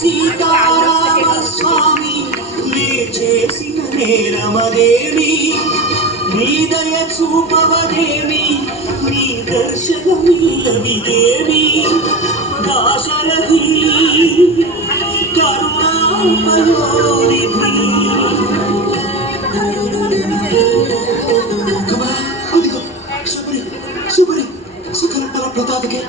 సీతారామ స్వామి నే చేసిన నేరమదేమి నీ దయ చూపవదేమి నీ దర్శనమిల్లవిదేమి దాశరథి కరుణామయోనిధి అదిగో శబరి శబరి ప్రతాపకే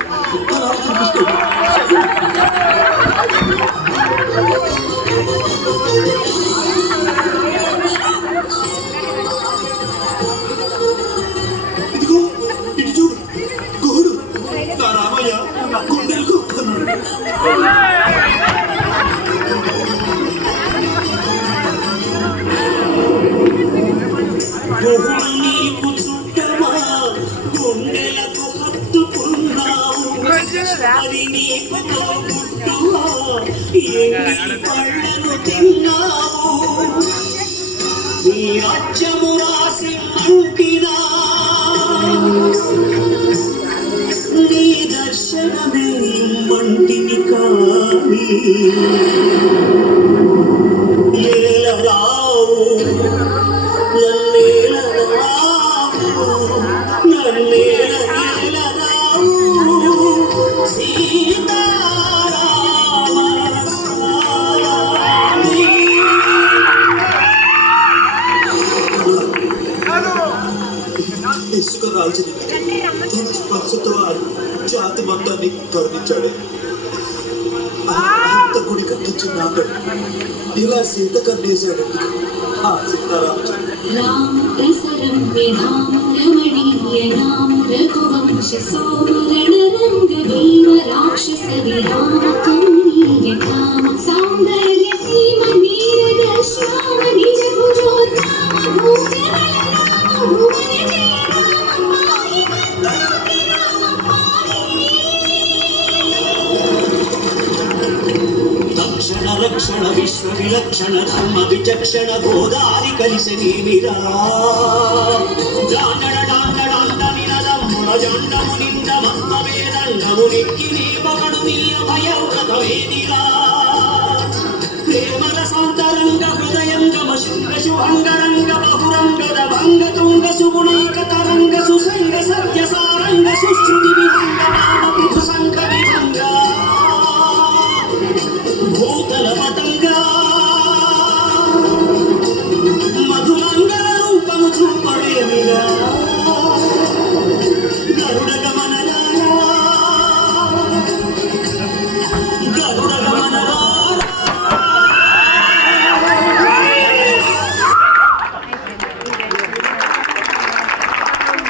Oh, రాజ్యము రాసి మంటినా నీ దర్శనమే మంటిని కానీ ప్రస్తుత రాజుని తన స్పర్శతో జాతి మొత్తాన్ని కరుణించాడే అంత గుడి కట్టించున్నాడు ఇలా సీత కన్నేశాడు ఆ సీతారామ సౌందర్య సీమ నీరద శ్యామ నిజ భుజోత్తామ భూజన నామ భూజన రక్షణ విశ్వ విలక్షణ ధర్మ విచక్షణ బోధారి కలిసి నీవిరా. జాండడ డాండడాండ నిలదమ్ముల జాండము నింద వేదిరా ప్రేమల సాంతరంగ హృదయంగమ శుంగ శుభంగ